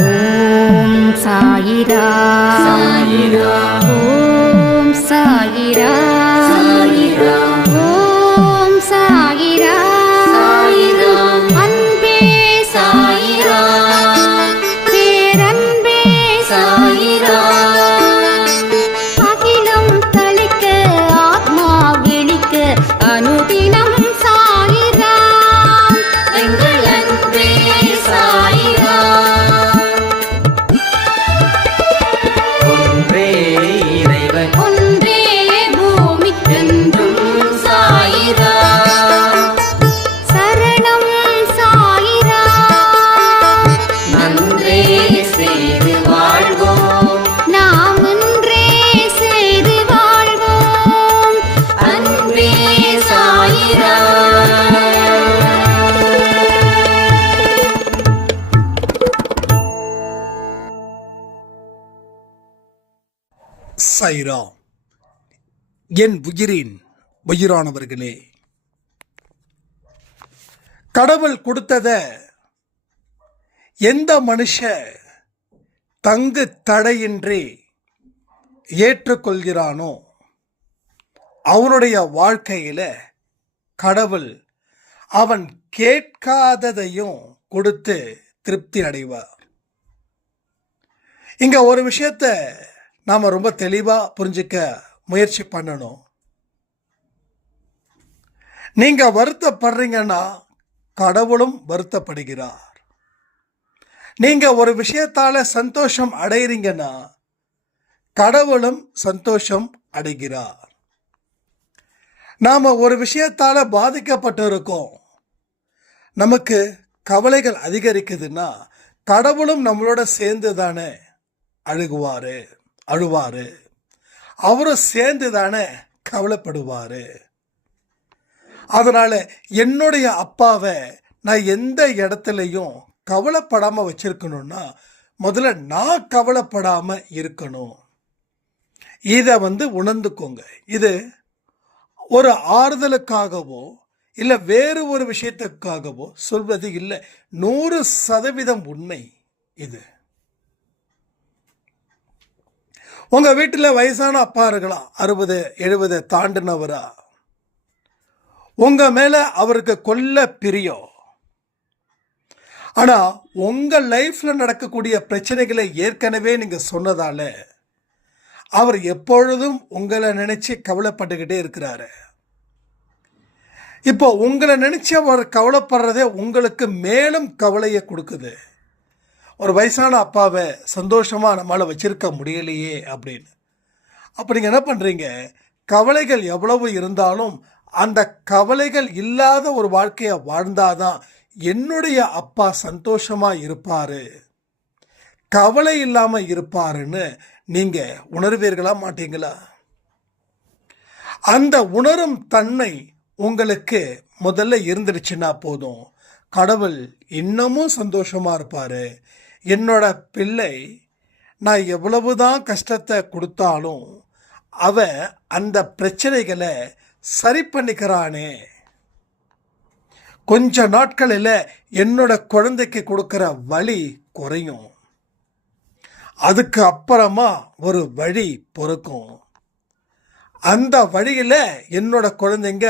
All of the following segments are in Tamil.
ஓம் சாயிரா சாயிரா ஓம் சாயிரா சாயிரா ஓம் சாயிரா சாயிரா அன்பே சாயிரா பேரன்பே சாயிரா அகிலம் தளிக்க ஆத்மா விழிக்க அனுதினம் சாயிரா எங்கள் அன்பே சாயிரா ஒன்றே இறைவன் ஒன்றே பூமிக்கென்றும் சாயிரா சரணம் சாயிரா நன்றே செய்து வாழ்வோம் நாம் ஒன்றே செய்து வாழ்வோம் அன்பே சாயிரா சாய்ராம். என் உயிரின் உயிரானவர்களே, கடவுள் கொடுத்தத எந்த மனுஷ தங்கு தடையின்றி ஏற்றுக்கொள்கிறானோ அவனுடைய வாழ்க்கையில கடவுள் அவன் கேட்காததையும் கொடுத்து திருப்தி அடைவார். இங்க ஒரு விஷயத்த நாம ரொம்ப தெளிவா புரிஞ்சுக்க முயற்சி பண்ணணும். நீங்க வருத்தப்படுறீங்கன்னா கடவுளும் வருத்தப்படுகிறார். நீங்க ஒரு விஷயத்தால சந்தோஷம் அடைகிறீங்கன்னா கடவுளும் சந்தோஷம் அடைகிறார். நாம ஒரு விஷயத்தால பாதிக்கப்பட்டு இருக்கோம், நமக்கு கவலைகள் அதிகரிக்குதுன்னா கடவுளும் நம்மளோட சேர்ந்து தானே அழுவாரு, அவரும் சேர்ந்து தானே கவலைப்படுவாரு. அதனால என்னுடைய அப்பாவை நான் எந்த இடத்துலையும் கவலைப்படாம வச்சிருக்கணும்னா முதல்ல நான் கவலைப்படாம இருக்கணும். இதை உணர்ந்துக்கோங்க. இது ஒரு ஆறுதலுக்காகவோ இல்லை வேறு ஒரு விஷயத்துக்காகவோ சொல்வது இல்லை, 100% உண்மை இது. உங்க வீட்டில் வயசான அப்பா இருக்கலாம், 60 70 தாண்டினவரா. உங்க மேல அவருக்கு கொல்ல பிரியம். ஆனா உங்க லைஃப்ல நடக்கக்கூடிய பிரச்சனைகளை ஏற்கனவே நீங்க சொன்னதால அவர் எப்பொழுதும் உங்களை நினைச்சு கவலைப்பட்டுக்கிட்டே இருக்கிறாரு. இப்போ உங்களை நினைச்சு அவர் கவலைப்படுறதே உங்களுக்கு மேலும் கவலையை கொடுக்குது. ஒரு வயசான அப்பாவை சந்தோஷமா நம்மளால வச்சிருக்க முடியலையே அப்படின்னு. அப்ப நீங்க என்ன பண்றீங்க? கவலைகள் எவ்வளவு இருந்தாலும் அந்த கவலைகள் இல்லாத ஒரு வாழ்க்கையை வாழ்ந்தாதான் என்னுடைய அப்பா சந்தோஷமா இருப்பாரு, கவலை இல்லாம இருப்பாருன்னு நீங்க உணர்வீர்களா மாட்டீங்களா? அந்த உணரும் தன்மை உங்களுக்கு முதல்ல இருந்துடுச்சுன்னா போதும், கடவுள் இன்னமும் சந்தோஷமா இருப்பாரு. என்னோட பிள்ளை நான் எவ்வளவுதான் கஷ்டத்தை கொடுத்தாலும் அவன் அந்த பிரச்சனைகளை சரி பண்ணிக்கிறானே, கொஞ்ச நாட்களில் என்னோட குழந்தைக்கு கொடுக்கிற வலி குறையும், அதுக்கு அப்புறமா ஒரு வழி பொறுக்கும், அந்த வழியில என்னோட குழந்தைங்க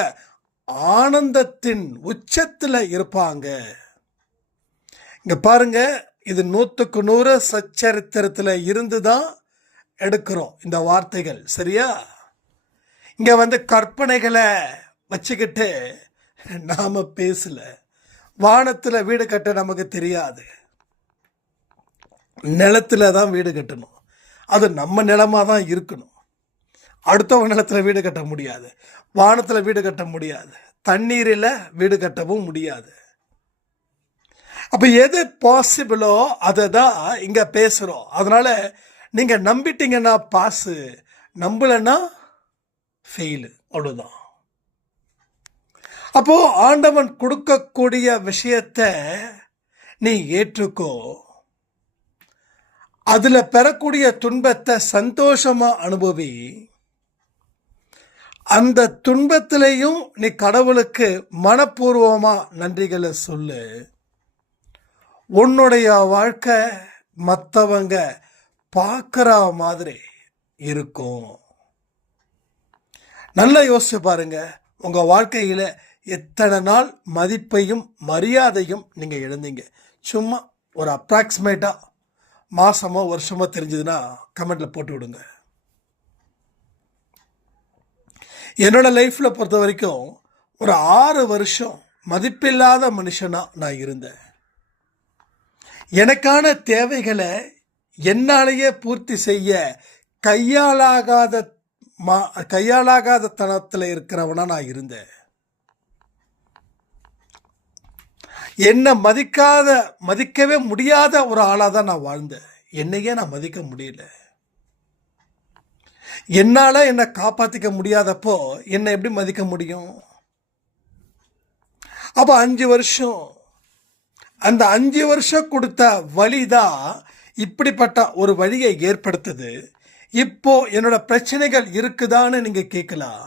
ஆனந்தத்தின் உச்சத்தில் இருப்பாங்க. இங்க பாருங்க, இது 100க்கு 100 சச்சரித்திரத்தில் இருந்து தான் எடுக்கிறோம் இந்த வார்த்தைகள், சரியா? இங்க கற்பனைகளை வச்சுக்கிட்டு நாம பேசல. வானத்துல வீடு கட்ட நமக்கு தெரியாது, நிலத்துல தான் வீடு கட்டணும். அது நம்ம நிலமா தான் இருக்கணும். அடுத்தவங்க நிலத்துல வீடு கட்ட முடியாது, வானத்துல வீடு கட்ட முடியாது, தண்ணீரில் வீடு கட்டவும் முடியாது. அப்ப எது பாசிபிளோ அதை தான் இங்க பேசுறோம். அதனால நீங்க நம்பிட்டீங்கன்னா பாஸ், நம்பலன்னா ஃபெயில், அவ்வளவுதான். அப்போ ஆண்டவன் கொடுக்கக்கூடிய விஷயத்தை நீ ஏற்றுக்கோ, அதுல பெறக்கூடிய துன்பத்தை சந்தோஷமா அனுபவி. அந்த துன்பத்திலையும் நீ கடவுளுக்கு மனப்பூர்வமா நன்றிகளை சொல்லு. உன்னுடைய வாழ்க்கை மற்றவங்க பார்க்குற மாதிரி இருக்கும். நல்லா யோசிச்சு பாருங்க, உங்கள் வாழ்க்கையில் எத்தனை நாள் மதிப்பையும் மரியாதையும் நீங்கள் இழந்தீங்க? சும்மா ஒரு அப்ராக்சிமேட்டாக மாதமோ வருஷமோ தெரிஞ்சதுன்னா கமெண்டில் போட்டு விடுங்க. என்னோட லைஃப்பில் பொறுத்த வரைக்கும் ஒரு 6 வருஷம் மதிப்பில்லாத மனுஷனாக நான் இருந்தேன். எனக்கான தேவைகளை என்னாலேயே பூர்த்தி செய்ய கையாளாகாத தனத்தில் இருக்கிறவனா நான் இருந்தேன். என்னை மதிக்கவே முடியாத ஒரு ஆளாக தான் நான் வாழ்ந்தேன். என்னையே நான் மதிக்க முடியல. என்னால் என்னை காப்பாற்றிக்க முடியாதப்போ என்னை எப்படி மதிக்க முடியும்? அப்போ 5 வருஷம், அந்த 5 வருஷம் கொடுத்த வழிதான் இப்படிப்பட்ட ஒரு வழியை ஏற்படுத்துது. இப்போ என்னோட பிரச்சனைகள் இருக்குதான்னு நீங்கள் கேட்கலாம்.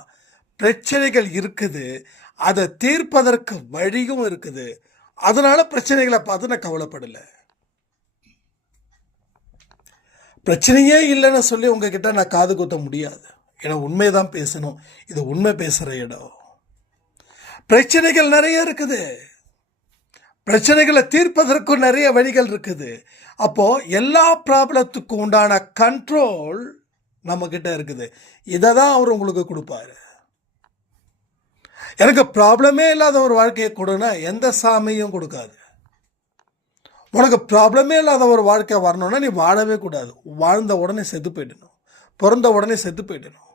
பிரச்சனைகள் இருக்குது, அதை தீர்ப்பதற்கு வழியும் இருக்குது. அதனால பிரச்சனைகளை பார்த்து நான் கவலைப்படலை. பிரச்சனையே இல்லைன்னு சொல்லி உங்ககிட்ட நான் காது குத்த முடியாது. ஏன்னா உண்மைதான் பேசணும். இது உண்மை பேசுகிற இடம். பிரச்சனைகள் நிறைய இருக்குது, பிரச்சனைகளை தீர்ப்பதற்கும் நிறைய வழிகள் இருக்குது. அப்போ எல்லா ப்ராப்ளத்துக்கும் உண்டான கண்ட்ரோல் நம்ம கிட்ட இருக்குது. இதை தான் அவர் உங்களுக்கு கொடுப்பாரு. எனக்கு ப்ராப்ளமே இல்லாத ஒரு வாழ்க்கையை கொடுன்னா எந்த சாமியும் கொடுக்காது. உனக்கு ப்ராப்ளமே இல்லாத ஒரு வாழ்க்கை வரணும்னா நீ வாழவே கூடாது. வாழ்ந்த உடனே செத்து போயிடணும், பிறந்த உடனே செத்து போயிடணும்.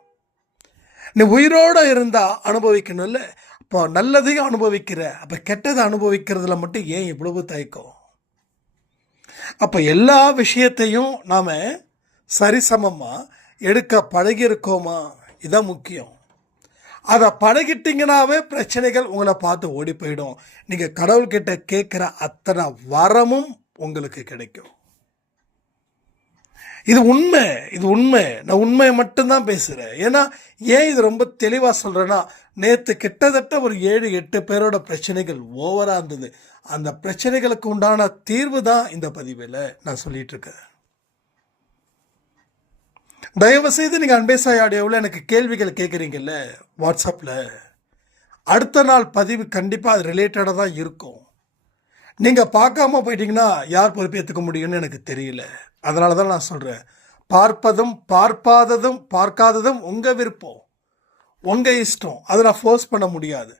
நீ உயிரோடு இருந்தால் அனுபவிக்கணும் இல்லை? இப்போ நல்லதையும் அனுபவிக்கிற, அப்போ கெட்டதை அனுபவிக்கிறதுல மட்டும் ஏன் இவ்வளவு தயக்கம்? அப்போ எல்லா விஷயத்தையும் நாம் சரிசமமாக எடுக்க பழகியிருக்கோமா? இதான் முக்கியம். அதை பழகிட்டீங்கன்னாவே பிரச்சனைகள் உங்களை பார்த்து ஓடி போயிடும். நீங்கள் கடவுள்கிட்ட கேட்குற அத்தனை வரமும் உங்களுக்கு கிடைக்கும். இது உண்மை, இது உண்மை. நான் உண்மையை மட்டும்தான் பேசுகிறேன். ஏன்னா ஏன் இது ரொம்ப தெளிவாக சொல்கிறேன்னா, நேற்று கிட்டத்தட்ட ஒரு 7-8 பேரோட பிரச்சனைகள் ஓவராக இருந்தது. அந்த பிரச்சனைகளுக்கு உண்டான தீர்வு தான் இந்த பதிவில் நான் சொல்லிட்டு இருக்கேன். தயவுசெய்து நீங்கள் அன்பேசாய் ஆடியோவில் எனக்கு கேள்விகள் கேட்குறீங்கல்ல வாட்ஸ்அப்பில், அடுத்த நாள் பதிவு கண்டிப்பாக அது ரிலேட்டடாக தான் இருக்கும். நீங்கள் பார்க்காம போயிட்டீங்கன்னா யார் பொறுப்பேற்றுக்க முடியும்னு எனக்கு தெரியல. அதனால தான் நான் சொல்கிறேன், பார்ப்பதும் பார்க்காததும் உங்கள் விருப்பம், உங்கள் இஷ்டம். அதை நான் ஃபோர்ஸ் பண்ண முடியாது.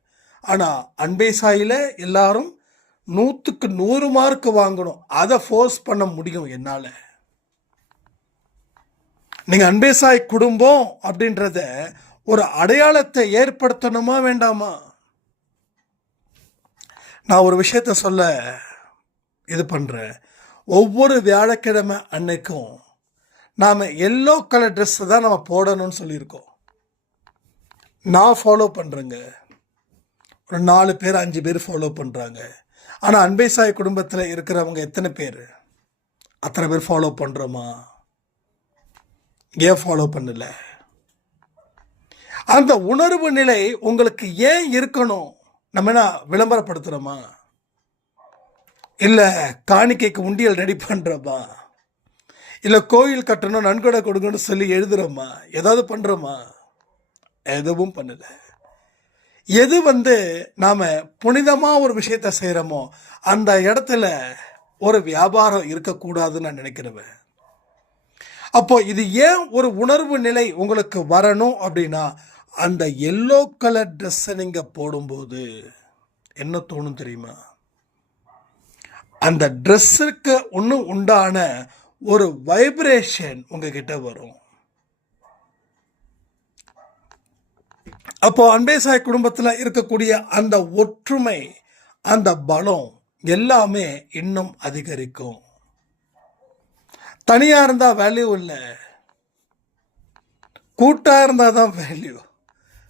ஆனால் அன்பேசாயில் எல்லாரும் 100க்கு 100 மார்க் வாங்கணும், அதை ஃபோர்ஸ் பண்ண முடியும் என்னால். நீங்கள் அன்பேசாய் குடும்பம் அப்படின்றத ஒரு அடையாளத்தை ஏற்படுத்தணுமா வேண்டாமா? நான் ஒரு விஷயத்த சொல்ல இது பண்ணுறேன். ஒவ்வொரு வியாழக்கிழமை அன்னைக்கும் நாம் எல்லோ கலர் ட்ரெஸ்ஸை தான் நம்ம போடணும்னு சொல்லியிருக்கோம். நான் ஃபாலோ பண்ணுறேங்க. ஒரு 4 பேர் 5 பேர் ஃபாலோ பண்ணுறாங்க. ஆனால் அன்பேசாய் குடும்பத்தில் இருக்கிறவங்க எத்தனை பேர்? அத்தனை பேர் ஃபாலோ பண்ணுறோமா? ஏன் ஃபாலோ பண்ணல? அந்த உணர்வு நிலை உங்களுக்கு ஏன் இருக்கணும்? நம்ம என்ன விளம்பரப்படுத்துகிறோமா? இல்லை காணிக்கைக்கு உண்டியல் ரெடி பண்ணுறோமா? இல்லை கோயில் கட்டணும் நன்கொடை கொடுங்கன்னு சொல்லி எழுதுகிறோமா? ஏதாவது பண்ணுறோமா? எதுவும் பண்ணலை. எது நாம் புனிதமாக ஒரு விஷயத்தை செய்கிறோமோ அந்த இடத்துல ஒரு வியாபாரம் இருக்கக்கூடாதுன்னு நான் நினைக்கிறேன். அப்போ இது ஏன் ஒரு உணர்வு நிலை உங்களுக்கு வரணும் அப்படின்னா, அந்த எல்லோ கலர் ட்ரெஸ்ஸை நீங்கள் போடும்போது என்ன தோணும் தெரியுமா? அந்த ட்ரெஸ்ஸுக்கு ஒன்றும் உண்டான ஒரு வைப்ரேஷன் உங்ககிட்ட வரும். அப்போ அன்பேசாய் குடும்பத்தில் இருக்கக்கூடிய அந்த ஒற்றுமை, அந்த பலம் எல்லாமே இன்னும் அதிகரிக்கும். தனியாக இருந்தால் வேல்யூ இல்லை, கூட்டாக இருந்தால் தான் வேல்யூ.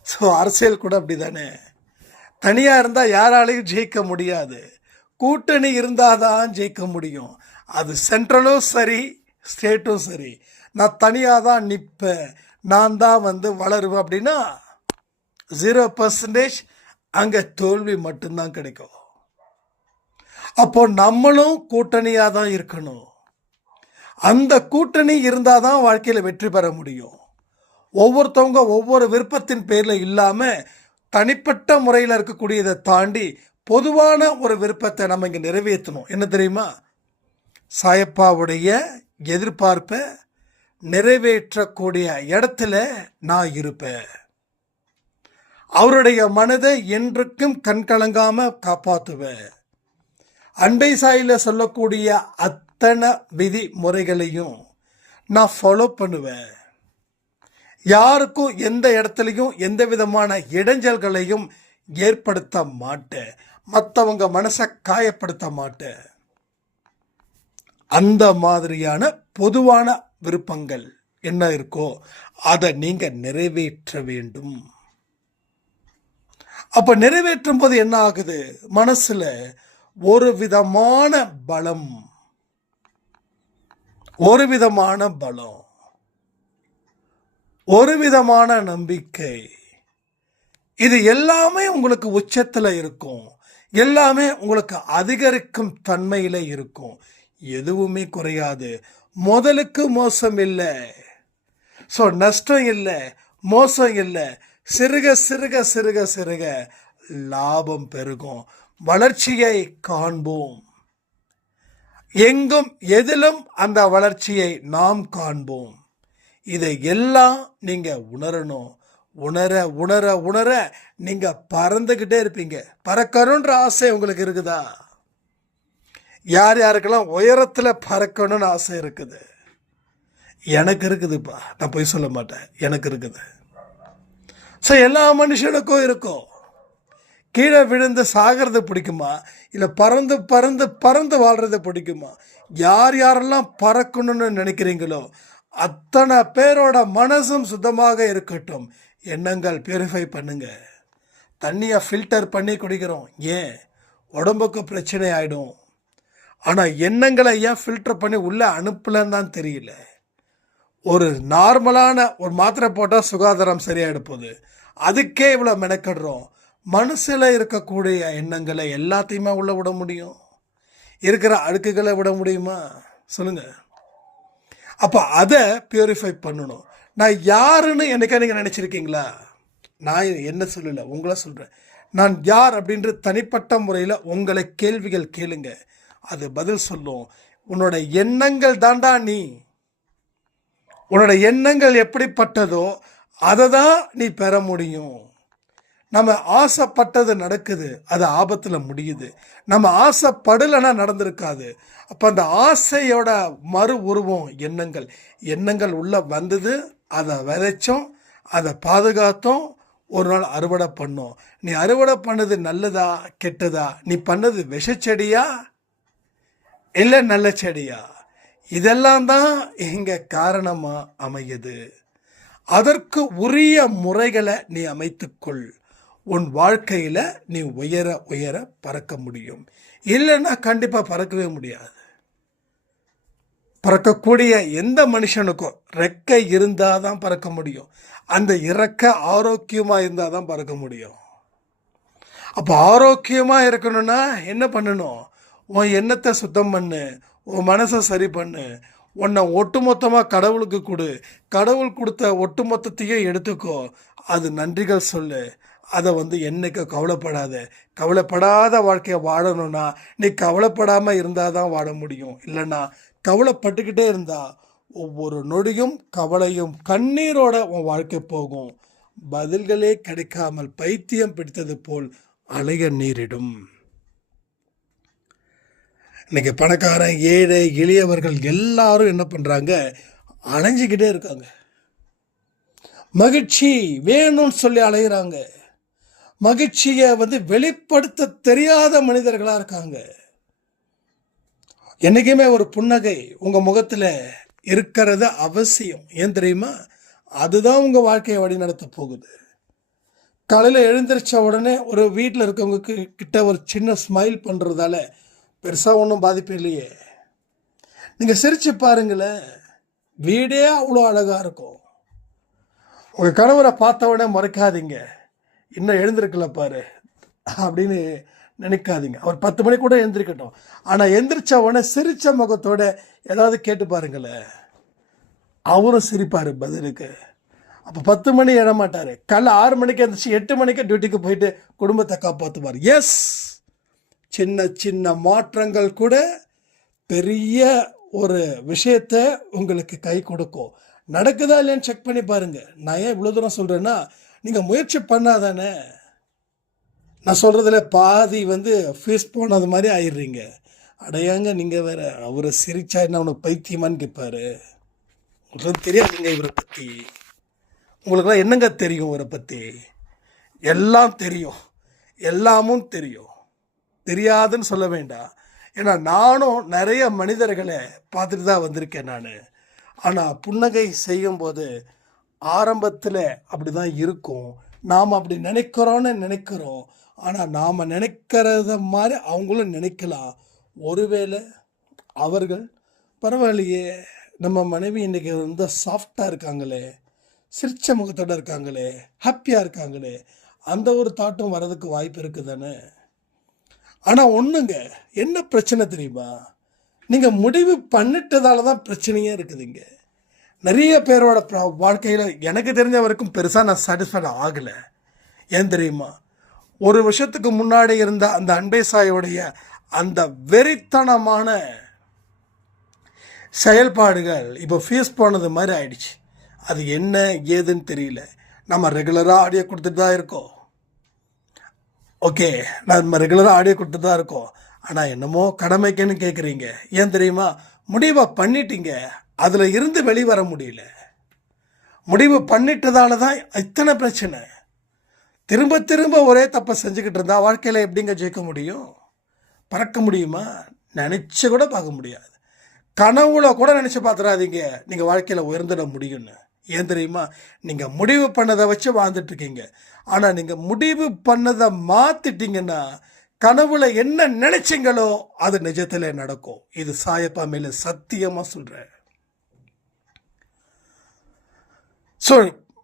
ஸோ அரசியல் கூட அப்படி தானே. தனியாக இருந்தால் யாராலையும் ஜெயிக்க முடியாது, கூட்டணி இருந்தால் தான் ஜெயிக்க முடியும். அது சென்ட்ரலும் சரி ஸ்டேட்டும் சரி. நான் தனியாக தான் நிற்பேன், நான் தான் வளருவேன் அப்படின்னா 0% அங்கே தோல்வி மட்டும்தான் கிடைக்கும். அப்போ நம்மளும் கூட்டணியாக தான் இருக்கணும். அந்த கூட்டணி இருந்தால் தான் வாழ்க்கையில் வெற்றி பெற முடியும். ஒவ்வொருத்தவங்க ஒவ்வொரு விருப்பத்தின் பேரில் இல்லாமல் தனிப்பட்ட முறையில் இருக்கக்கூடியதை தாண்டி பொதுவான ஒரு விருப்பத்தை நம்ம இங்கே நிறைவேற்றணும். என்ன தெரியுமா? சாயப்பாவுடைய எதிர்பார்ப்பை நிறைவேற்றக்கூடிய இடத்துல நான் இருப்பேன். அவருடைய மனதை என்றுக்கும் கண்கலங்காம காப்பாற்றுவேன். அன்பை சாயில சொல்லக்கூடிய அத்தனை விதிமுறைகளையும் நான் ஃபாலோ பண்ணுவேன். யாருக்கும் எந்த இடத்துலையும் எந்த விதமான இடைஞ்சல்களையும் ஏற்படுத்த மாட்டேன். மற்றவங்க மனசை காயப்படுத்த மாட்டேன். அந்த மாதிரியான பொதுவான விருப்பங்கள் என்ன இருக்கோ அதை நீங்க நிறைவேற்ற வேண்டும். அப்ப நிறைவேற்றும் போது என்ன ஆகுது? மனசுல ஒரு விதமான பலம், ஒரு விதமான பலம், ஒரு விதமான நம்பிக்கை, இது எல்லாமே உங்களுக்கு உச்சத்துல இருக்கும். எல்லாமே உங்களுக்கு அதிகரிக்கும் தன்மையில இருக்கும். எதுவுமே குறையாது. முதலுக்கு மோசம் இல்லை, ஸோ நஷ்டம் இல்லை, மோசம் இல்லை. சிறுக சிறுக சிறுக சிறுக லாபம் பெருகும். வளர்ச்சியை காண்போம். எங்கும் எதிலும் அந்த வளர்ச்சியை நாம் காண்போம். இதை எல்லாம் நீங்க உணரணும். உணர உணர உணர நீங்க பறந்துகிட்டே இருப்பீங்க. பறக்கணுன்ற ஆசை உங்களுக்கு இருக்குதா? யார் யாருக்கெல்லாம் உயரத்தில் பறக்கணும்னு ஆசை இருக்குது? எனக்கு இருக்குதுப்பா, நான் போய் சொல்ல மாட்டேன், எனக்கு இருக்குது. ஸோ எல்லா மனுஷனுக்கும் இருக்கும். கீழே விழுந்து சாகிறது பிடிக்குமா, இல்லை பறந்து பறந்து பறந்து வாழ்றது பிடிக்குமா? யார் யாரெல்லாம் பறக்கணும்னு நினைக்கிறீங்களோ அத்தனை பேரோட மனசும் சுத்தமாக இருக்கட்டும். எண்ணங்கள் பியூரிஃபை பண்ணுங்க. தண்ணியை ஃபில்டர் பண்ணி குடிக்கிறோம், ஏன்? உடம்புக்கு பிரச்சனை ஆகிடும். ஆனால் எண்ணங்களை ஏன் ஃபில்டர் பண்ணி உள்ளே அனுப்பலன்னு தான் தெரியல. ஒரு நார்மலான ஒரு மாத்திரை போட்டால் சுகாதாரம் சரியாயிட போகுது. அதுக்கே இவ்வளோ மெனக்கிடுறோம். மனசில் இருக்கக்கூடிய எண்ணங்களை எல்லாத்தையுமே உள்ள விட முடியும்? இருக்கிற அழுக்குகளை விட முடியுமா? சொல்லுங்க. அப்போ அதை பியூரிஃபை பண்ணணும். நான் யாருன்னு என்னைக்கா நீங்கள் நினச்சிருக்கீங்களா? நான் என்ன சொல்லலை, உங்களை சொல்கிறேன். நான் யார் அப்படின்ற தனிப்பட்ட முறையில் உங்களை கேள்விகள் கேளுங்க, அது பதில் சொல்லும். உன்னோட எண்ணங்கள் தாண்டா நீ. உன்னோட எண்ணங்கள் எப்படிப்பட்டதோ அதை தான் நீ பெற முடியும். நம்ம ஆசைப்பட்டது நடக்குது, அது ஆபத்தில் முடியுது. நம்ம ஆசைப்படலைன்னா நடந்திருக்காது. அப்போ அந்த ஆசையோட மறு உருவம் எண்ணங்கள். எண்ணங்கள் உள்ள வந்தது, அதை விதைச்சோம், அதை பாதுகாத்தோம், ஒரு நாள் அறுவடை பண்ணோம். நீ அறுவடை பண்ணது நல்லதா கெட்டதா? நீ பண்ணது விஷச்செடியா இல்லை நல்ல செடியா? இதெல்லாம் தான் இங்கே காரணமாக அமையுது. அதற்கு உரிய முறைகளை நீ அமைத்துக்கொள். உன் வாழ்க்கையில் நீ உயர உயர பறக்க முடியும். இல்லைன்னா கண்டிப்பாக பறக்கவே முடியாது. பறக்கக்கூடிய எந்த மனுஷனுக்கும் ரெக்கை இருந்தால் தான் பறக்க முடியும். அந்த இறக்கை ஆரோக்கியமாக இருந்தால் தான் பறக்க முடியும். அப்போ ஆரோக்கியமாக இருக்கணும்னா என்ன பண்ணணும்? உன் எண்ணத்தை சுத்தம் பண்ணு, உன் மனசை சரி பண்ணு, உன்னை ஒட்டுமொத்தமாக கடவுளுக்கு கொடு. கடவுள் கொடுத்த ஒட்டுமொத்தத்தையும் எடுத்துக்கோ. அது நன்றிகள் சொல்லு. அதை என்னைக்கு கவலைப்படாத. கவலைப்படாத வாழ்க்கையை வாழணும்னா நீ கவலைப்படாமல் இருந்தால் தான் வாழ முடியும். இல்லைன்னா கவலைப்பட்டுக்கிட்டே இருந்தா ஒவ்வொரு நொடியும் கவலையும் கண்ணீரோட உன் வாழ்க்கை போகும். பதில்களே கிடைக்காமல் பைத்தியம் பிடித்தது போல் அலைய நேரிடும். இன்னைக்கு பணக்காரன், ஏழை, எளியவர்கள் எல்லாரும் என்ன பண்ணுறாங்க? அலைஞ்சிக்கிட்டே இருக்காங்க. மகிழ்ச்சி வேணும்னு சொல்லி அலைகிறாங்க. மகிழ்ச்சியை வெளிப்படுத்த தெரியாத மனிதர்களாக இருக்காங்க. என்றைக்குமே ஒரு புன்னகை உங்கள் முகத்தில் இருக்கிறது அவசியம். ஏன் தெரியுமா? அதுதான் உங்கள் வாழ்க்கையை வழி நடத்த போகுது. காலையில் எழுந்திரிச்ச உடனே ஒரு வீட்டில் இருக்கவங்க கிட்ட ஒரு சின்ன ஸ்மைல் பண்ணுறதால பெருசாக ஒன்றும் பாதிப்பு இல்லையே. நீங்கள் சிரிச்சு பாருங்களேன், வீடே அவ்வளோ அழகாக இருக்கும். உங்கள் கணவரை பார்த்த உடனே மறைக்காதீங்க, இன்னும் எழுந்திருக்கல பாரு அப்படின்னு நினைக்காதீங்க. அவர் 10 மணி கூட எந்திரிக்கட்டும். ஆனால் எந்திரிச்ச உடனே சிரிச்ச முகத்தோட ஏதாவது கேட்டு பாருங்களேன், அவரும் சிரிப்பார் பதிலுக்கு. அப்போ 10 மணி எழ மாட்டார். காலைல 6 மணிக்கு எழுந்திரிச்சு 8 மணிக்கு டியூட்டிக்கு போயிட்டு குடும்பத்தை காப்பாற்றுவார். எஸ், சின்ன சின்ன மாற்றங்கள் கூட பெரிய ஒரு விஷயத்தை உங்களுக்கு கை கொடுக்கும். நடக்குதா இல்லையான்னு செக் பண்ணி பாருங்கள். நான் ஏன் இவ்வளோ தூரம் சொல்கிறேன்னா, நீங்கள் முயற்சி பண்ணாதானே. நான் சொல்கிறதுல பாதி ஃபீஸ் போனது மாதிரி ஆயிடுறீங்க. அடையாங்க நீங்கள் வேறு. அவரை சிரிச்சா என்ன அவனுக்கு பைத்தியமான்னு கேட்பாரு. உங்களுக்கு தெரியாதுங்க இவரை பற்றி. உங்களுக்குலாம் என்னங்க தெரியும் இவரை பற்றி? எல்லாம் தெரியும், எல்லாமும் தெரியும். தெரியாதுன்னு சொல்ல வேண்டாம். ஏன்னா நானும் நிறைய மனிதர்களை பார்த்துட்டு தான் வந்திருக்கேன் நான். ஆனால் புன்னகை செய்யும்போது ஆரம்பத்தில் அப்படி தான் இருக்கும். நாம் அப்படி நினைக்கிறோம். ஆனால் நாம் நினைக்கிறத மாதிரி அவங்களும் நினைக்கலாம். ஒருவேளை அவர்கள் பரவாயில்லையே, நம்ம மனைவி இன்றைக்கி சாஃப்டாக இருக்காங்களே, சிரிச்ச முகத்தோடு இருக்காங்களே, ஹாப்பியாக இருக்காங்களே, அந்த ஒரு தாட்டும் வர்றதுக்கு வாய்ப்பு இருக்குது தானே. ஆனால் ஒன்றுங்க, என்ன பிரச்சனை தெரியுமா? நீங்கள் முடிவு பண்ணிட்டதால தான் பிரச்சனையே இருக்குதுங்க. நிறைய பேரோட வாழ்க்கையில் எனக்கு தெரிஞ்ச வரைக்கும் பெருசாக நான் சாட்டிஸ்ஃபைட் ஆகலை. ஏன் தெரியுமா? ஒரு வருஷத்துக்கு முன்னாடி இருந்த அந்த அன்பே சாயோடைய அந்த வெறித்தனமான செயல்பாடுகள் இப்போ ஃபீஸ் போனது மாதிரி ஆயிடுச்சு. அது என்ன ஏதுன்னு தெரியல. நம்ம ரெகுலராக ஆடியோ கொடுத்துட்டு தான் இருக்கோம். ஓகே, நம்ம ரெகுலராக ஆடியோ கொடுத்துட்டு தான் இருக்கோம். ஆனால் என்னமோ கடமைக்குன்னு கேட்குறீங்க. ஏன் தெரியுமா? முடிவை பண்ணிட்டீங்க, அதில் இருந்து வெளிவர முடியல. முடிவு பண்ணிட்டதால தான் இத்தனை பிரச்சனை. திரும்ப திரும்ப ஒரே தப்பை செஞ்சுக்கிட்டு இருந்தா வாழ்க்கையில் எப்படிங்க ஜெயிக்க முடியும்? பறக்க முடியுமா? நினச்சி கூட பார்க்க முடியாது. கனவுல கூட நினச்சி பார்த்துடாதீங்க நீங்கள் வாழ்க்கையில் உயர்ந்துட முடியும்னு. ஏன் தெரியுமா? நீங்கள் முடிவு பண்ணதை வச்சு வாழ்ந்துட்டுருக்கீங்க. ஆனால் நீங்கள் முடிவு பண்ணதை மாற்றிட்டீங்கன்னா கனவுல என்ன நினைச்சிங்களோ அது நிஜத்தில் நடக்கும். இது சாயப்பா மேலே சத்தியமாக சொல்கிறேன். ஸோ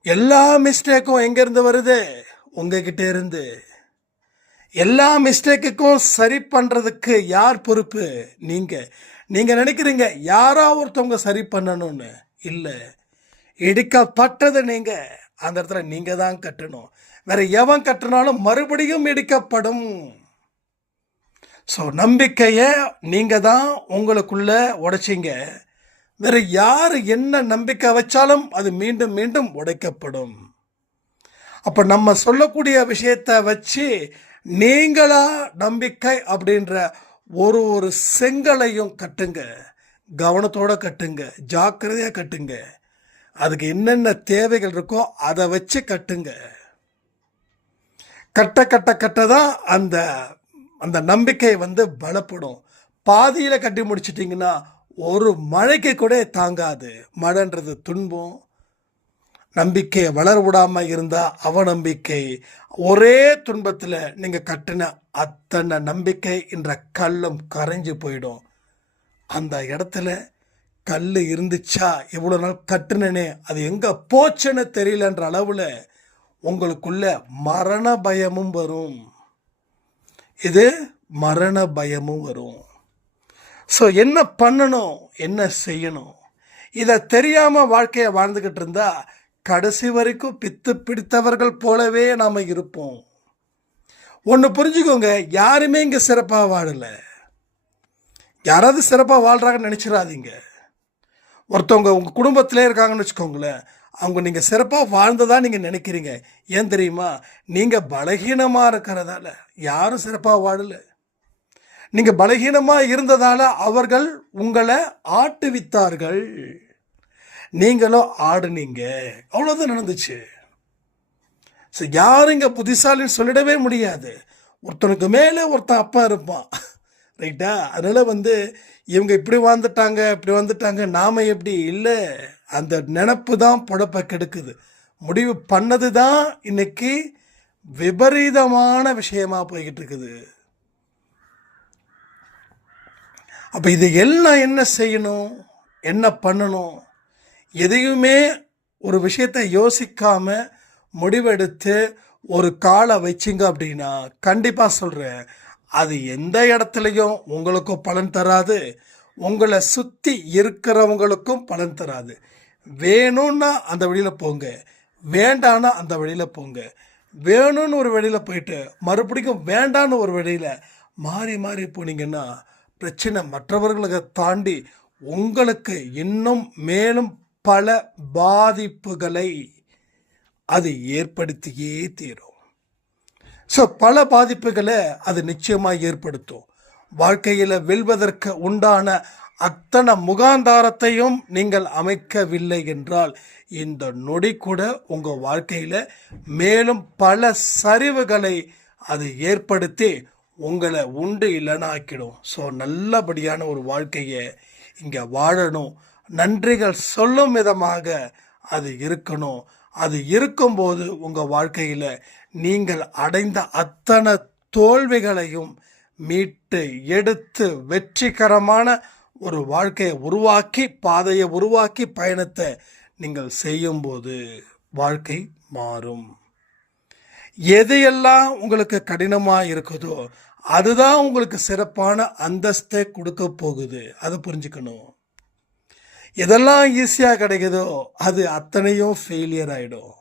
எல்லா மிஸ்டேக்கும் எங்கேருந்து வருது? உங்ககிட்ட இருந்து. எல்லா மிஸ்டேக்குக்கும் சரி பண்ணுறதுக்கு யார் பொறுப்பு? நீங்கள் நினைக்கிறீங்க யாரோ ஒருத்தவங்க சரி பண்ணணும்னு. இல்லை, இடிக்கப்பட்டது நீங்கள். அந்த இடத்துல நீங்கள் தான் கட்டணும். வேற எவன் கட்டினாலும் மறுபடியும் இடிக்கப்படும். ஸோ நம்பிக்கையை நீங்கள் தான் உங்களுக்குள்ள உடைச்சிங்க. வேற யார் என்ன நம்பிக்கை வச்சாலும் அது மீண்டும் மீண்டும் உடைக்கப்படும். அப்போ நம்ம சொல்லக்கூடிய விஷயத்தை வச்சு நீங்களா நம்பிக்கை அப்படின்ற ஒரு ஒரு செங்கலையும் கட்டுங்க. கவனத்தோடு கட்டுங்க, ஜாக்கிரதையாக கட்டுங்க. அதுக்கு என்னென்ன தேவைகள் இருக்கோ அதை வச்சு கட்டுங்க. கட்ட தான் அந்த அந்த நம்பிக்கை பலப்படும். பாதியில் கட்டி முடிச்சிட்டிங்கன்னா ஒரு மழைக்கு கூட தாங்காது. மழைன்றது துன்பம். நம்பிக்கையை வளர விடாமல் இருந்தால் அவநம்பிக்கை. ஒரே துன்பத்தில் நீங்கள் கட்டின அத்தனை நம்பிக்கை என்ற கல்லும் கரைஞ்சு போயிடும். அந்த இடத்துல கல் இருந்துச்சா, இவ்வளோ நாள் கட்டுனனே அது எங்கே போச்சுன்னு தெரியலன்ற அளவில் உங்களுக்குள்ள மரண பயமும் வரும். இது மரண பயமும் வரும். ஸோ என்ன பண்ணணும், என்ன செய்யணும், இதை தெரியாமல் வாழ்க்கையை வாழ்ந்துக்கிட்டு இருந்தா கடைசி வரைக்கும் பித்து பிடித்தவர்கள் போலவே நாம் இருப்போம். ஒன்று புரிஞ்சுக்கோங்க, யாருமே இங்கே சிறப்பாக வாழலை. யாராவது சிறப்பாக வாழ்கிறாங்கன்னு நினச்சிடாதீங்க. ஒருத்தவங்க உங்கள் குடும்பத்திலே இருக்காங்கன்னு வச்சுக்கோங்களேன், அவங்க நீங்கள் சிறப்பாக வாழ்ந்ததா நீங்கள் நினைக்கிறீங்க. ஏன் தெரியுமா? நீங்கள் பலகீனமாக இருக்கிறதால யாரும் சிறப்பாக வாழலை. நீங்கள் பலகீனமாக இருந்ததால் அவர்கள் உங்களை ஆட்டுவித்தார்கள், நீங்களும் ஆடுனீங்க. அவ்வளோதான் நடந்துச்சு. ஸோ யாரும் இங்கே புத்திசாலின்னு சொல்லிடவே முடியாது. ஒருத்தனுக்கு மேலே ஒருத்தன் அப்பா இருப்பான், ரைட்டா? அதனால் இவங்க இப்படி வந்துட்டாங்க நாம் எப்படி இல்லை. அந்த நினப்பு தான் பொழப்பை கெடுக்குது. முடிவு பண்ணது தான் இன்னைக்கு விபரீதமான விஷயமா போய்கிட்டு இருக்குது. அப்போ இது எல்லாம் என்ன செய்யணும், என்ன பண்ணணும்? எதையுமே ஒரு விஷயத்தை யோசிக்காமல் முடிவெடுத்து ஒரு காலை வச்சிங்க அப்படின்னா கண்டிப்பாக சொல்கிறேன், அது எந்த இடத்துலையும் உங்களுக்கும் பலன் தராது, உங்களை சுற்றி இருக்கிறவங்களுக்கும் பலன் தராது. வேணும்னா அந்த வழியில் போங்க, வேண்டான்னா அந்த வழியில் போங்க. வேணும்னு ஒரு வழியில் போயிட்டு மறுபடியும் வேண்டான்னு ஒரு வழியில் மாறி மாறி போனீங்கன்னா பிரச்சனை மற்றவர்களுக்கு தாண்டி உங்களுக்கு இன்னும் மேலும் பல பாதிப்புகளை அது ஏற்படுத்தியே தீரும். ஸோ பல பாதிப்புகளை அது நிச்சயமாக ஏற்படுத்தும். வாழ்க்கையில் வெல்வதற்கு உண்டான அத்தனை முகாந்தாரத்தையும் நீங்கள் அமைக்கவில்லை என்றால் இந்த நொடி கூட உங்கள் வாழ்க்கையில் மேலும் பல சரிவுகளை அது ஏற்படுத்தி உங்களை உண்டு இல்லைன்னு ஆக்கிடும். ஸோ நல்லபடியான ஒரு வாழ்க்கையை இங்கே வாழணும். நன்றிகள் சொல்லும் விதமாக அது இருக்கணும். அது இருக்கும்போது உங்கள் வாழ்க்கையில் நீங்கள் அடைந்த அத்தனை தோல்விகளையும் மீட்டு எடுத்து வெற்றிகரமான ஒரு வாழ்க்கையை உருவாக்கி, பாதையை உருவாக்கி, பயணத்தை நீங்கள் செய்யும்போது வாழ்க்கை மாறும். எதையெல்லாம் உங்களுக்கு கடினமாக இருக்குதோ அதுதான் உங்களுக்கு சிறப்பான அந்தஸ்தை கொடுக்க போகுது. அதை புரிஞ்சுக்கணும். எதெல்லாம் ஈஸியாக கிடைக்குதோ அது அத்தனையும் ஃபெயிலியர் ஆகிடும்.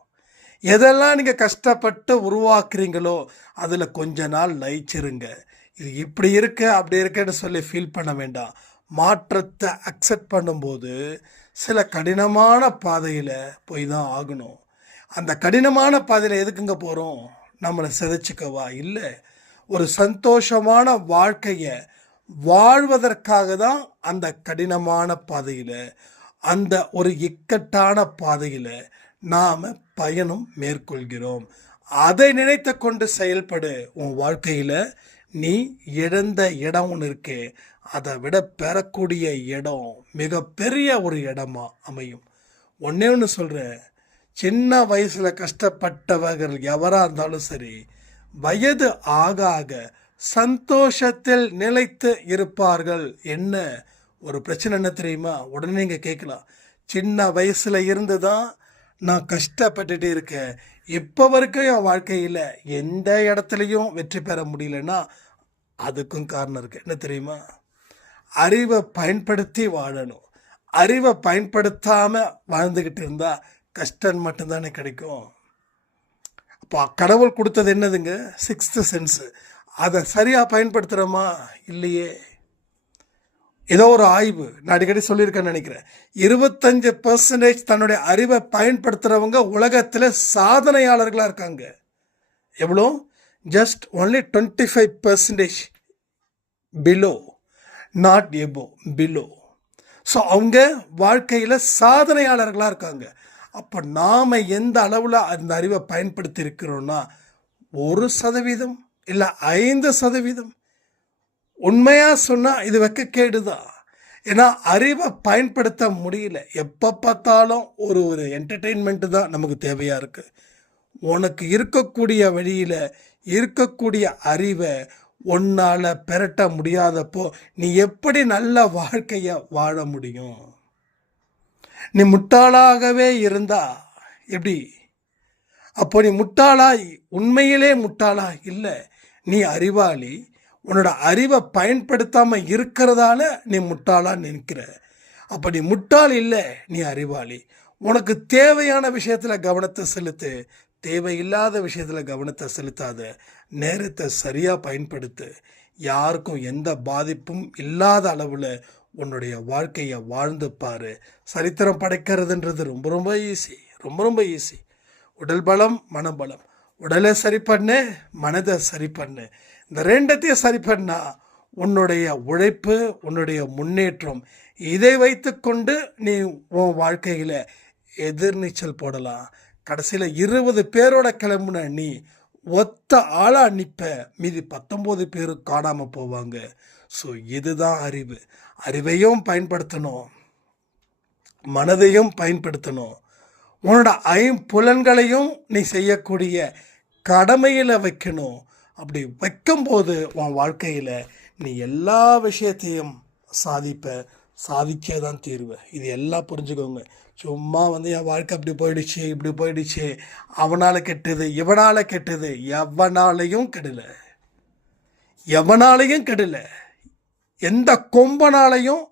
எதெல்லாம் நீங்கள் கஷ்டப்பட்டு உருவாக்குறீங்களோ அதில் கொஞ்ச நாள் லயிச்சிருங்க. இது இப்படி இருக்க அப்படி இருக்கேன்னு சொல்லி ஃபீல் பண்ண வேண்டாம். மாற்றத்தை அக்செப்ட் பண்ணும்போது சில கடினமான பாதையில் போய் தான் ஆகணும். அந்த கடினமான பாதையில் எதுக்குங்க போகிறோம்? நம்மளை சிதைச்சிக்கவா? இல்லை, ஒரு சந்தோஷமான வாழ்க்கையை வாழ்வதற்காக தான் அந்த கடினமான பாதையில், அந்த ஒரு இக்கட்டான பாதையில் நாம் பயணம் மேற்கொள்கிறோம். அதை நினைத்து கொண்டு செயல்படு. உன் வாழ்க்கையில் நீ இழந்த இடம் ஒன்று இருக்கே, அதை விட பெறக்கூடிய இடம் மிகப்பெரிய ஒரு இடமா அமையும். ஒன்றே ஒன்று சொல்கிறேன், சின்ன வயசில் கஷ்டப்பட்டவர்கள் எவராக இருந்தாலும் சரி, வயது ஆக ஆக சந்தோஷத்தில் நிலைத்து இருப்பார்கள். என்ன ஒரு பிரச்சனை என்ன தெரியுமா? உடனே நீங்கள் கேட்கலாம், சின்ன வயசில் இருந்து தான் நான் கஷ்டப்பட்டுட்டு இருக்கேன், இப்போ வரைக்கும் என் வாழ்க்கையில் எந்த இடத்துலையும் வெற்றி பெற முடியலன்னா அதுக்கும் காரணம் இருக்குது. என்ன தெரியுமா? அறிவை பயன்படுத்தி வாழணும். அறிவை பயன்படுத்தாமல் வாழ்ந்துக்கிட்டு இருந்தால் கஷ்டம் மட்டும்தானே கிடைக்கும். அப்போ கடவுள் கொடுத்தது என்னதுங்க? 6th sense. அதை சரியாக பயன்படுத்துகிறோமா? இல்லையே. ஏதோ ஒரு ஆய்வு, நான் அடிக்கடி சொல்லியிருக்கேன்னு நினைக்கிறேன், 25% தன்னுடைய அறிவை பயன்படுத்துகிறவங்க உலகத்தில் சாதனையாளர்களாக இருக்காங்க. எவ்வளோ? Just only 25% below, not above, below. So அவங்க வாழ்க்கையில் சாதனையாளர்களாக இருக்காங்க. அப்போ நாம் எந்த அளவில் அந்த அறிவை பயன்படுத்தி இருக்கிறோன்னா 1% இல்லை 5%. உண்மையாக சொன்னால் இது வெட்கக்கேடு தான். ஏன்னா அறிவை பயன்படுத்த முடியல. எப்போ பார்த்தாலும் ஒரு என்டர்டெயின்மெண்ட்டு தான் நமக்கு தேவையாக இருக்குது. உனக்கு இருக்கக்கூடிய வழியில் இருக்கக்கூடிய அறிவை உன்னால் பெரட்ட முடியாதப்போ நீ எப்படி நல்ல வாழ்க்கையை வாழ முடியும்? நீ முட்டாளாகவே இருந்தா எப்படி? அப்போ நீ முட்டாளா? உண்மையிலே முட்டாளா? இல்லை, நீ அறிவாளி. உன்னோட அறிவை பயன்படுத்தாமல் இருக்கிறதால நீ முட்டாளா நினைக்கிற. அப்போ நீ முட்டாள் இல்லை, நீ அறிவாளி. உனக்கு தேவையான விஷயத்தில் கவனத்தை செலுத்து, தேவையில்லாத விஷயத்தில் கவனத்தை செலுத்தாத. நேரத்தை சரியாக பயன்படுத்து. யாருக்கும் எந்த பாதிப்பும் இல்லாத அளவில் உன்னுடைய வாழ்க்கையை வாழ்ந்து பாரு. சரித்திரம் படைக்கிறதுன்றது ரொம்ப ரொம்ப ஈஸி, ரொம்ப ரொம்ப ஈஸி. உடல் பலம், மனபலம். உடலை சரி பண்ணு, மனதை சரி பண்ணு. இந்த ரெண்டத்தையும் சரி பண்ணா உன்னுடைய உழைப்பு, உன்னுடைய முன்னேற்றம், இதை வைத்து கொண்டு நீ உன் வாழ்க்கையில் எதிர்நீச்சல் போடலாம். கடைசியில் 20 பேரோட கிளம்புன நீ ஒத்த ஆளாக நிற்ப, மீதி 19 பேர் காணாமல் போவாங்க. ஸோ இதுதான் அறிவு. அறிவையும் பயன்படுத்தணும், மனதையும் பயன்படுத்தணும். உன்னோட 5 புலன்களையும் நீ செய்யக்கூடிய கடமையில் வைக்கணும். அப்படி வைக்கும்போது உன் வாழ்க்கையில் நீ எல்லா விஷயத்தையும் சாதிக்க தான் தீர்வ. இது எல்லாம் புரிஞ்சுக்கோங்க. சும்மா என் வாழ்க்கை அப்படி போயிடுச்சு, இப்படி போயிடுச்சு, அவனால் கெட்டது, இவனால் கெட்டது, எவனாலையும் கெடலை. எவனாலையும் கெடல, எந்த கொம்பனாலையும்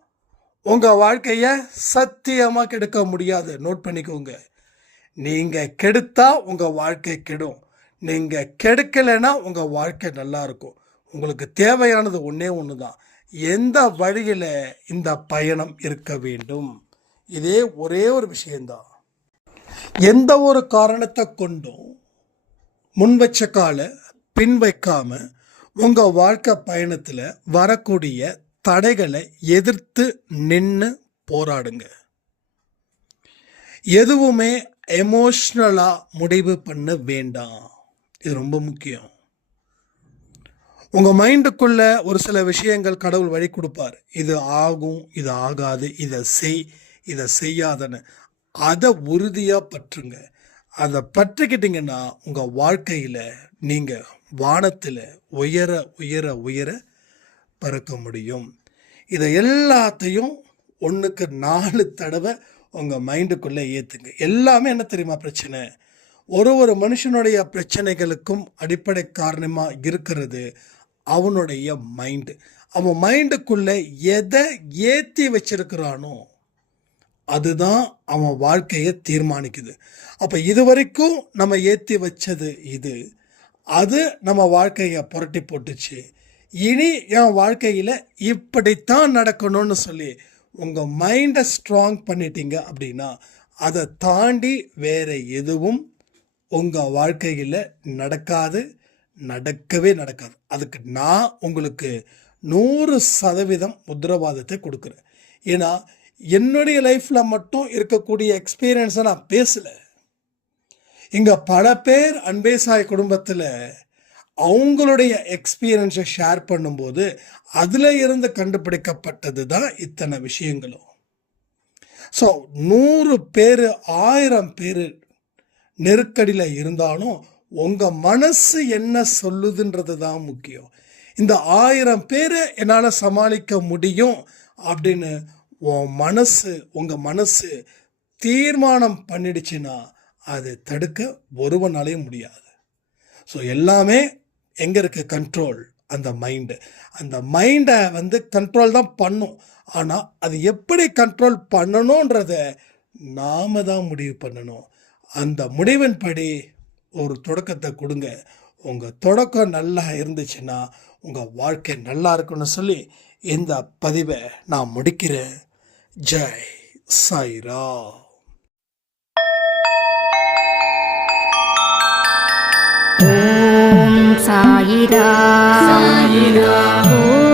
உங்கள் வாழ்க்கையை சத்தியமாக கெடுக்க முடியாது. நோட் பண்ணிக்கோங்க. நீங்கள் கெடுத்தா உங்கள் வாழ்க்கை கெடும், நீங்கள் கெடுக்கலைன்னா உங்கள் வாழ்க்கை நல்லா இருக்கும். உங்களுக்கு தேவையானது ஒன்றே ஒன்று தான், எந்த வழியில் இந்த பயணம் இருக்க வேண்டும். இதே ஒரே ஒரு விஷயந்தான். எந்த ஒரு காரணத்தை கொண்டும் முன் வச்ச காலை பின் வைக்காம உங்கள் வாழ்க்கை பயணத்தில் வரக்கூடிய தடைகளை எதிர்த்து நின்று போராடுங்க. எதுவுமே எமோஷ்னலாக முடிவு பண்ண வேண்டாம். இது ரொம்ப முக்கியம். உங்கள் மைண்டுக்குள்ள ஒரு சில விஷயங்கள் கடவுள் வழி கொடுப்பார். இது ஆகும், இது ஆகாது, இதை செய்யாதன்னு. அதை உறுதியாக பற்றுங்க. அதை பற்றிக்கிட்டிங்கன்னா உங்கள் வாழ்க்கையில் நீங்கள் வானத்தில் உயர உயர உயர பறக்க முடியும். இதை எல்லாத்தையும் 1க்கு 4 தடவை உங்கள் மைண்டுக்குள்ளே ஏற்றுங்க. எல்லாமே என்ன தெரியுமா பிரச்சனை? ஒரு மனுஷனுடைய பிரச்சனைகளுக்கும் அடிப்படை காரணமாக இருக்கிறது அவனுடைய மைண்டு. அவன் மைண்டுக்குள்ளே எதை ஏற்றி வச்சிருக்கிறானோ அதுதான் அவன் வாழ்க்கையை தீர்மானிக்குது. அப்போ இது வரைக்கும் நம்ம ஏற்றி வச்சது அது நம்ம வாழ்க்கையை புரட்டி போட்டுச்சு. இனி என் வாழ்க்கையில் இப்படித்தான் நடக்கணும்னு சொல்லி உங்கள் மைண்டை ஸ்ட்ராங் பண்ணிட்டீங்க அப்படின்னா அதை தாண்டி வேறு எதுவும் உங்கள் வாழ்க்கையில் நடக்கவே நடக்காது. அதுக்கு நான் உங்களுக்கு 100% உத்தரவாதத்தை கொடுக்குறேன். ஏன்னா என்னுடைய லைஃப்பில் மட்டும் இருக்கக்கூடிய எக்ஸ்பீரியன்ஸை நான் பேசலை. இங்கே பல பேர் அன்பே சாய் குடும்பத்தில் அவங்களுடைய எக்ஸ்பீரியன்ஸை ஷேர் பண்ணும்போது அதில் இருந்து கண்டுபிடிக்கப்பட்டது தான் இத்தனை விஷயங்களும். ஸோ 100 பேர் 1000 பேர் நெருக்கடியில் இருந்தாலும் உங்கள் மனசு என்ன சொல்லுதுன்றது தான் முக்கியம். இந்த 1000 பேரை என்னால் சமாளிக்க முடியும் அப்படின்னு உங்கள் மனசு தீர்மானம் பண்ணிடுச்சுன்னா அது தடுக்க ஒருவனாலையும் முடியாது. ஸோ எல்லாமே எங்கே இருக்குது? கண்ட்ரோல். அந்த மைண்டை கண்ட்ரோல் தான் பண்ணும். ஆனால் அது எப்படி கண்ட்ரோல் பண்ணணுன்றத நாம் தான் முடிவு பண்ணணும். அந்த முடிவின்படி ஒரு தொடக்கத்தை கொடுங்க. உங்கள் தொடக்கம் நல்லா இருந்துச்சுன்னா உங்கள் வாழ்க்கை நல்லா இருக்குன்னு சொல்லி இந்த பதிவை நான் முடிக்கிறேன். ஜெய் சாய்ராம். ஓம் சாயிரா. சாயிரா. ஓம்